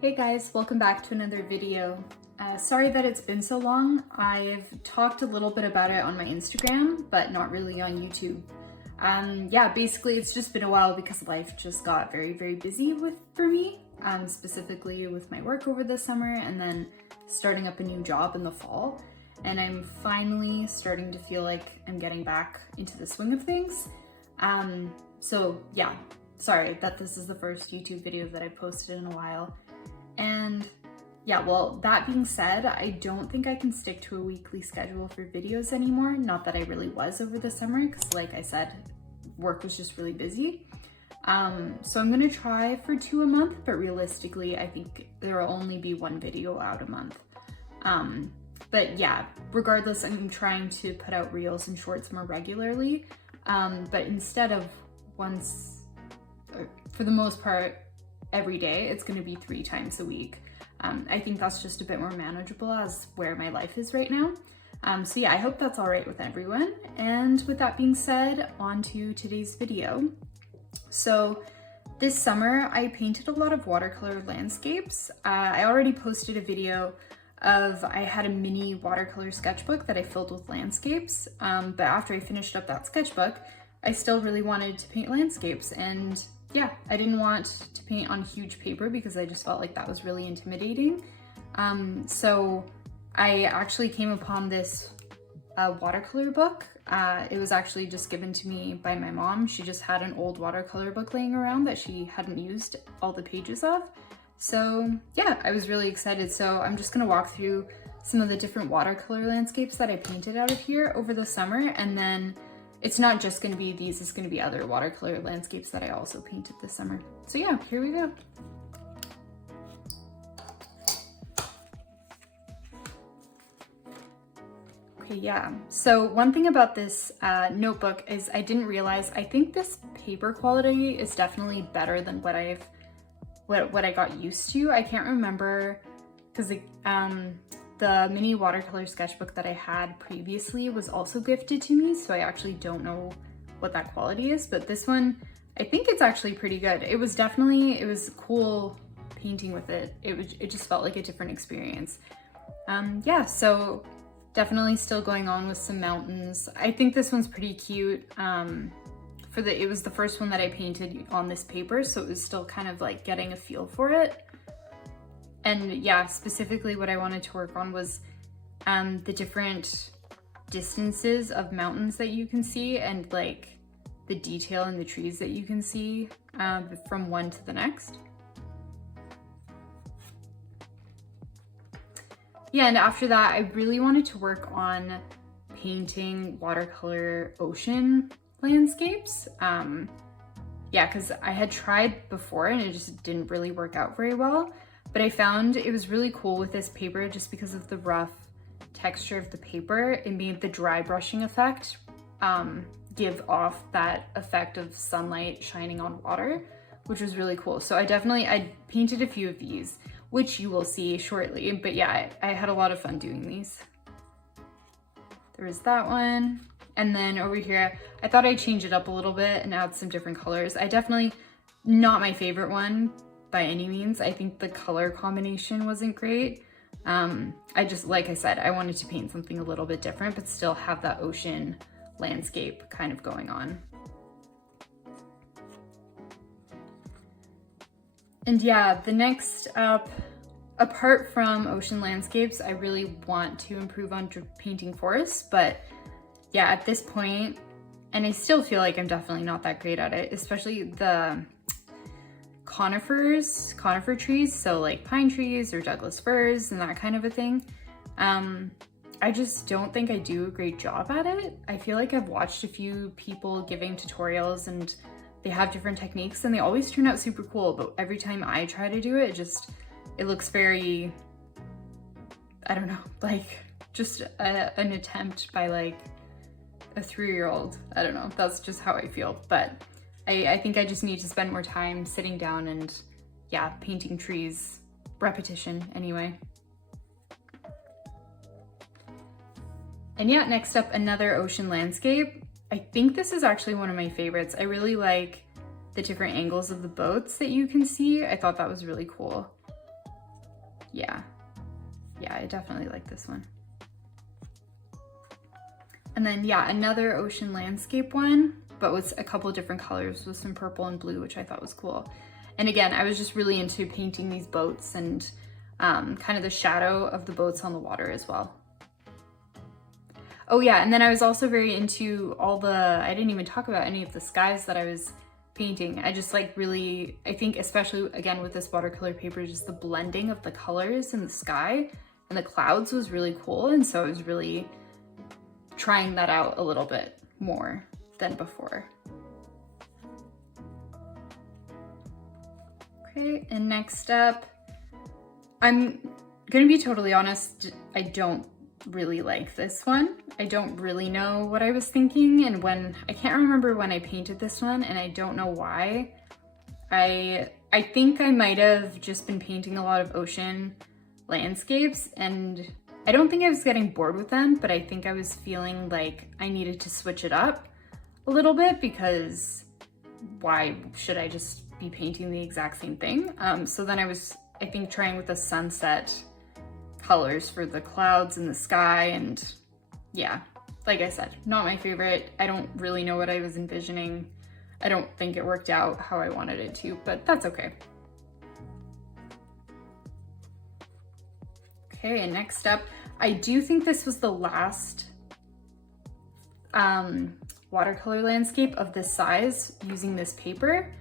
Hey guys, welcome back to another video. Sorry that it's been so long. I've talked a little bit about it on my Instagram, but not really on YouTube. Yeah, basically it's just been a while because life just got very busy for me, specifically with my work over the summer and then starting up a new job in the fall. And I'm finally starting to feel like I'm getting back into the swing of things. So yeah, sorry that this is the first YouTube video that I posted in a while. And yeah, well, that being said, I don't think I can stick to a weekly schedule for videos anymore. Not that I really was over the summer, because like I said, work was just really busy. So I'm gonna try for 2 a month, but realistically, I think there will only be 1 video out a month. But yeah, regardless, I'm trying to put out reels and shorts more regularly. But instead of once, for the most part, every day, it's going to be 3 times a week. I think that's just a bit more manageable as where my life is right now. So yeah, I hope that's all right with everyone. And with that being said, on to today's video. So this summer, I painted a lot of watercolor landscapes. I already posted a video of, I had a mini watercolor sketchbook that I filled with landscapes. But after I finished up that sketchbook, I still really wanted to paint landscapes, and yeah, I didn't want to paint on huge paper because I just felt like that was really intimidating. So I actually came upon this watercolor book. It was actually just given to me by my mom. She just had an old watercolor book laying around that she hadn't used all the pages of. So yeah, I was really excited. So I'm just gonna walk through some of the different watercolor landscapes that I painted out of here over the summer, and then it's not just going to be these, it's going to be other watercolor landscapes that I also painted this summer. So yeah, here we go. Okay, yeah. So one thing about this notebook is I didn't realize, I think this paper quality is definitely better than what I got used to. I can't remember, because the mini watercolor sketchbook that I had previously was also gifted to me, so I actually don't know what that quality is, but this one, I think it's actually pretty good. It was cool painting with it. It just felt like a different experience. Yeah, so definitely still going on with some mountains. I think this one's pretty cute. It was the first one that I painted on this paper, so it was still kind of like getting a feel for it. And yeah, specifically what I wanted to work on was the different distances of mountains that you can see, and like the detail in the trees that you can see from one to the next. Yeah, and after that, I really wanted to work on painting watercolor ocean landscapes. Yeah, because I had tried before and it just didn't really work out very well. But I found it was really cool with this paper just because of the rough texture of the paper. It made the dry brushing effect give off that effect of sunlight shining on water, which was really cool. So I painted a few of these, which you will see shortly. But yeah, I had a lot of fun doing these. There was that one. And then over here, I thought I'd change it up a little bit and add some different colors. Not my favorite one by any means. I think the color combination wasn't great. Like I said, I wanted to paint something a little bit different, but still have that ocean landscape kind of going on. And yeah, the next up, apart from ocean landscapes, I really want to improve on painting forests, but yeah, at this point, and I still feel like I'm definitely not that great at it, especially the conifer trees, so like pine trees or Douglas firs and that kind of a thing. I just don't think I do a great job at it. I feel like I've watched a few people giving tutorials and they have different techniques and they always turn out super cool, but every time I try to do it, it looks very, I don't know, like just an attempt by like a 3-year-old. I don't know, that's just how I feel. But I think I just need to spend more time sitting down and yeah, painting trees. Repetition anyway. And yeah, next up, another ocean landscape. I think this is actually one of my favorites. I really like the different angles of the boats that you can see. I thought that was really cool. Yeah, I definitely like this one. And then yeah, another ocean landscape one, but with a couple of different colors, with some purple and blue, which I thought was cool. And again, I was just really into painting these boats and kind of the shadow of the boats on the water as well. Oh yeah, and then I was also very into I didn't even talk about any of the skies that I was painting. I just like really, I think especially again with this watercolor paper, just the blending of the colors in the sky and the clouds was really cool. And so I was really trying that out a little bit more than before. Okay, and next up, I'm gonna be totally honest, I don't really like this one. I don't really know what I was thinking, and I can't remember when I painted this one, and I don't know why. I think I might have just been painting a lot of ocean landscapes, and I don't think I was getting bored with them, but I think I was feeling like I needed to switch it up a little bit, because why should I just be painting the exact same thing? So then I was, I think, trying with the sunset colors for the clouds and the sky, and yeah, like I said, not my favorite. I don't really know what I was envisioning. I don't think it worked out how I wanted it to, but that's okay. Okay, and next up, I do think this was the last watercolor landscape of this size using this paper.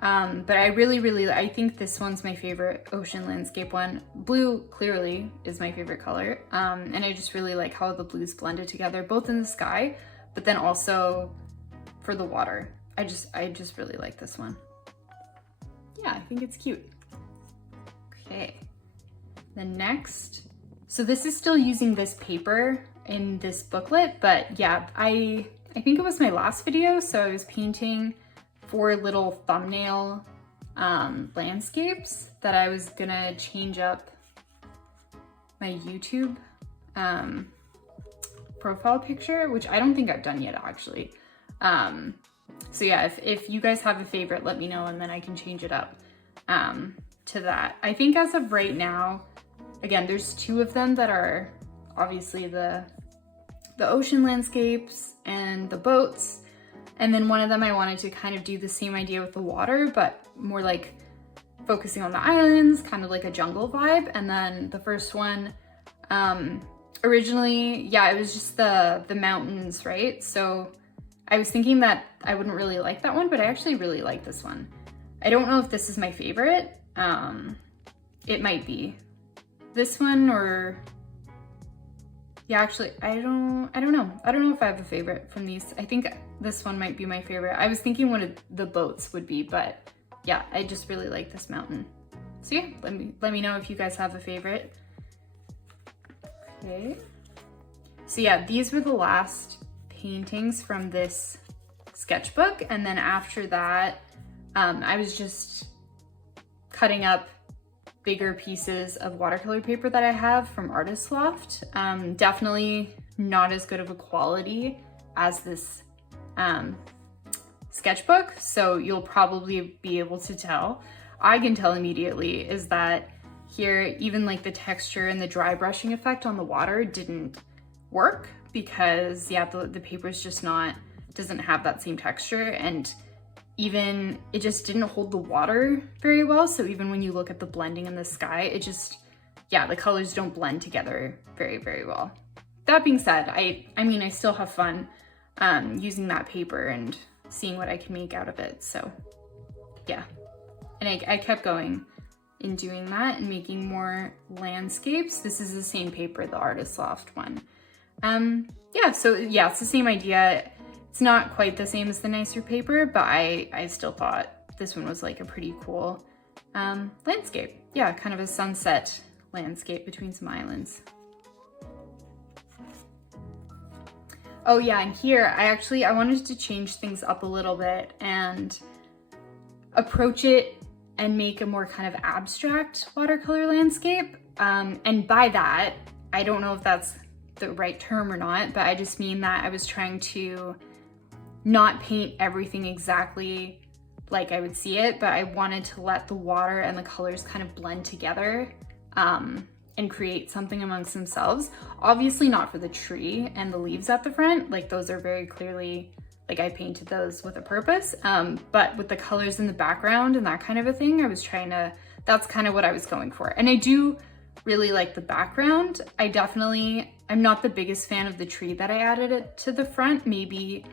But I really, I think this one's my favorite ocean landscape one. Blue clearly is my favorite color. And I just really like how the blues blended together, both in the sky, but then also for the water. I just really like this one. Yeah, I think it's cute. Okay, the next, so this is still using this paper in this booklet, but yeah, I think it was my last video. So I was painting 4 little thumbnail landscapes that I was gonna change up my YouTube profile picture, which I don't think I've done yet actually. So yeah, if you guys have a favorite, let me know, and then I can change it up to that. I think as of right now, again, there's 2 of them that are obviously the ocean landscapes and the boats. And then one of them I wanted to kind of do the same idea with the water, but more like focusing on the islands, kind of like a jungle vibe. And then the first one, originally, yeah, it was just the mountains, right? So I was thinking that I wouldn't really like that one, but I actually really like this one. I don't know if this is my favorite. It might be this one, or yeah, actually, I don't know. I don't know if I have a favorite from these. I think this one might be my favorite. I was thinking one of the boats would be, but yeah, I just really like this mountain. So yeah, let me know if you guys have a favorite. Okay. So yeah, these were the last paintings from this sketchbook. And then after that, I was just cutting up bigger pieces of watercolor paper that I have from Artist Loft. Definitely not as good of a quality as this sketchbook, so you'll probably be able to tell. I can tell immediately is that here, even like the texture and the dry brushing effect on the water didn't work, because yeah, the paper's just doesn't have that same texture, and even it just didn't hold the water very well. So even when you look at the blending in the sky, it just, yeah, the colors don't blend together very, very well. That being said, I mean, I still have fun using that paper and seeing what I can make out of it. So yeah, and I kept going in doing that and making more landscapes. This is the same paper, the Artist Loft one. Yeah, so yeah, it's the same idea. It's not quite the same as the nicer paper, but I still thought this one was like a pretty cool landscape. Yeah, kind of a sunset landscape between some islands. Oh yeah, and here I wanted to change things up a little bit and approach it and make a more kind of abstract watercolor landscape. And by that, I don't know if that's the right term or not, but I just mean that I was trying to not paint everything exactly like I would see it, but I wanted to let the water and the colors kind of blend together and create something amongst themselves. Obviously not for the tree and the leaves at the front, like those are very clearly, like I painted those with a purpose, but with the colors in the background and that kind of a thing, I was trying to, that's kind of what I was going for. And I do really like the background. I'm not the biggest fan of the tree that I added it to the front. Maybe,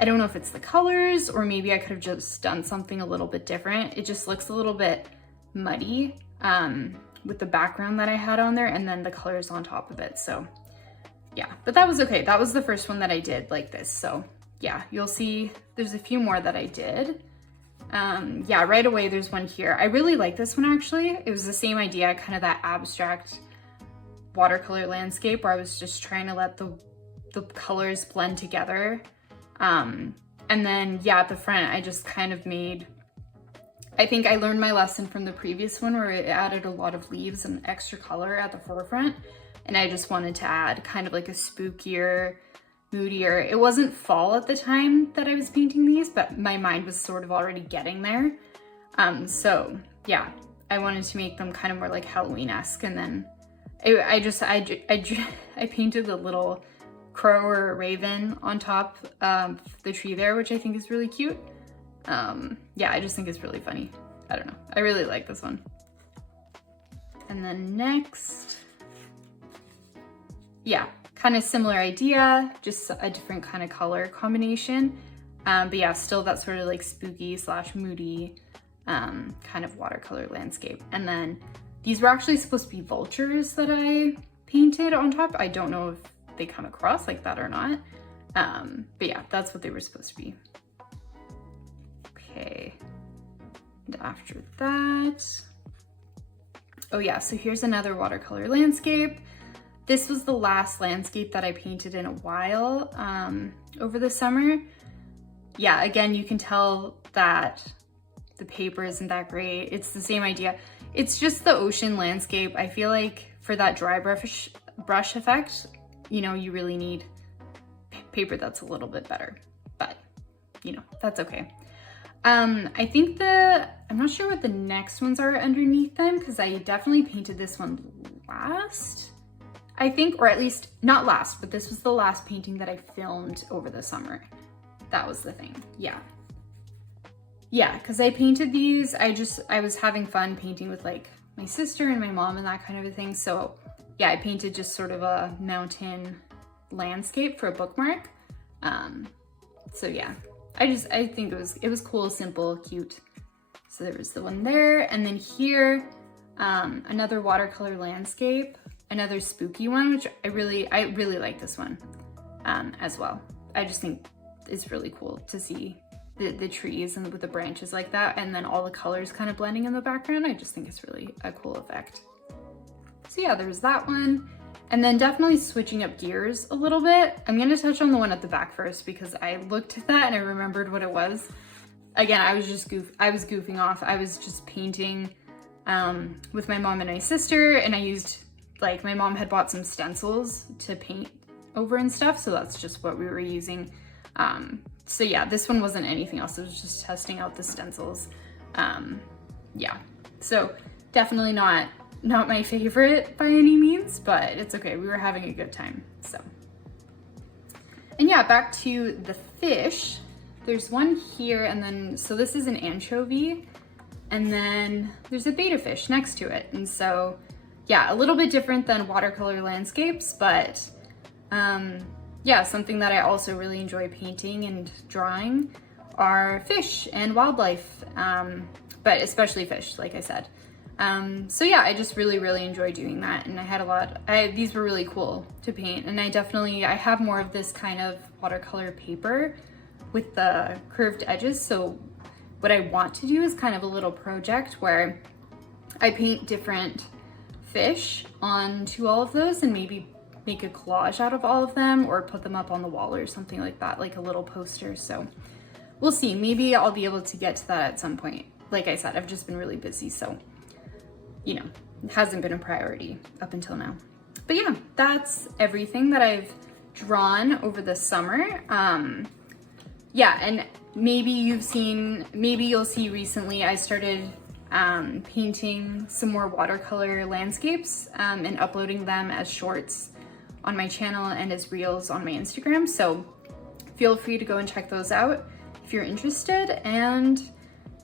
I don't know if it's the colors, or maybe I could have just done something a little bit different. It just looks a little bit muddy with the background that I had on there and then the colors on top of it. So yeah, but that was okay. That was the first one that I did like this. So yeah, you'll see there's a few more that I did. Yeah, right away there's one here. I really like this one actually. It was the same idea, kind of that abstract watercolor landscape where I was just trying to let the colors blend together. And then yeah, at the front, I just kind of made, I think I learned my lesson from the previous one where it added a lot of leaves and extra color at the forefront. And I just wanted to add kind of like a spookier, moodier. It wasn't fall at the time that I was painting these, but my mind was sort of already getting there. So yeah, I wanted to make them kind of more like Halloween-esque. And then I painted a little crow or a raven on top of the tree there, which I think is really cute. Yeah, I just think it's really funny. I don't know. I really like this one. And then next, yeah, kind of similar idea, just a different kind of color combination. But yeah, still that sort of like spooky / moody kind of watercolor landscape. And then these were actually supposed to be vultures that I painted on top. I don't know if they come across like that or not. But yeah, that's what they were supposed to be. Okay, and after that, oh yeah, so here's another watercolor landscape. This was the last landscape that I painted in a while over the summer. Yeah, again, you can tell that the paper isn't that great. It's the same idea. It's just the ocean landscape. I feel like for that dry brush effect, you know, you really need paper that's a little bit better, but you know, that's okay. I think I'm not sure what the next ones are underneath them, because I definitely painted this one last, I think, or at least not last, but this was the last painting that I filmed over the summer. That was the thing. Yeah. Yeah, because I painted these, I was having fun painting with like my sister and my mom and that kind of a thing. So yeah, I painted just sort of a mountain landscape for a bookmark. So yeah, I think it was cool, simple, cute. So there was the one there. And then here, another watercolor landscape, another spooky one, which I really like this one as well. I just think it's really cool to see the trees and with the branches like that, and then all the colors kind of blending in the background. I just think it's really a cool effect. So yeah, there's that one. And then definitely switching up gears a little bit. I'm gonna touch on the one at the back first because I looked at that and I remembered what it was. Again, I was goofing off. I was just painting with my mom and my sister, and I used, like, my mom had bought some stencils to paint over and stuff, so that's just what we were using. So yeah, this one wasn't anything else. It was just testing out the stencils. Yeah, so definitely not my favorite by any means, but it's okay. We were having a good time, so. And yeah, back to the fish. There's one here, and then, so this is an anchovy, and then there's a betta fish next to it. And so, yeah, a little bit different than watercolor landscapes, but yeah, something that I also really enjoy painting and drawing are fish and wildlife, but especially fish, like I said. So yeah, I just really enjoy doing that, and I had these were really cool to paint, and I have more of this kind of watercolor paper with the curved edges. So what I want to do is kind of a little project where I paint different fish onto all of those and maybe make a collage out of all of them or put them up on the wall or something like that, like a little poster. So we'll see, maybe I'll be able to get to that at some point. Like I said, I've just been really busy, so you know, it hasn't been a priority up until now. But yeah, that's everything that I've drawn over the summer. Yeah, and maybe you'll see recently I started painting some more watercolor landscapes and uploading them as shorts on my channel and as reels on my Instagram. So feel free to go and check those out if you're interested. And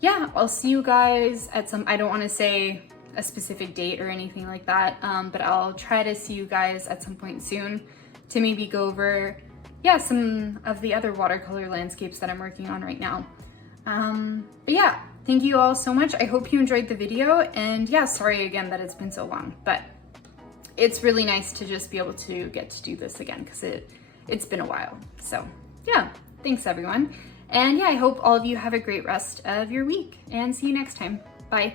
yeah, I'll see you guys at some, I don't want to say a specific date or anything like that, but I'll try to see you guys at some point soon to maybe go over, yeah, some of the other watercolor landscapes that I'm working on right now. But yeah, thank you all so much. I hope you enjoyed the video, and yeah, sorry again that it's been so long, but it's really nice to just be able to get to do this again because it's been a while. So yeah, thanks everyone. And yeah, I hope all of you have a great rest of your week, and see you next time. Bye.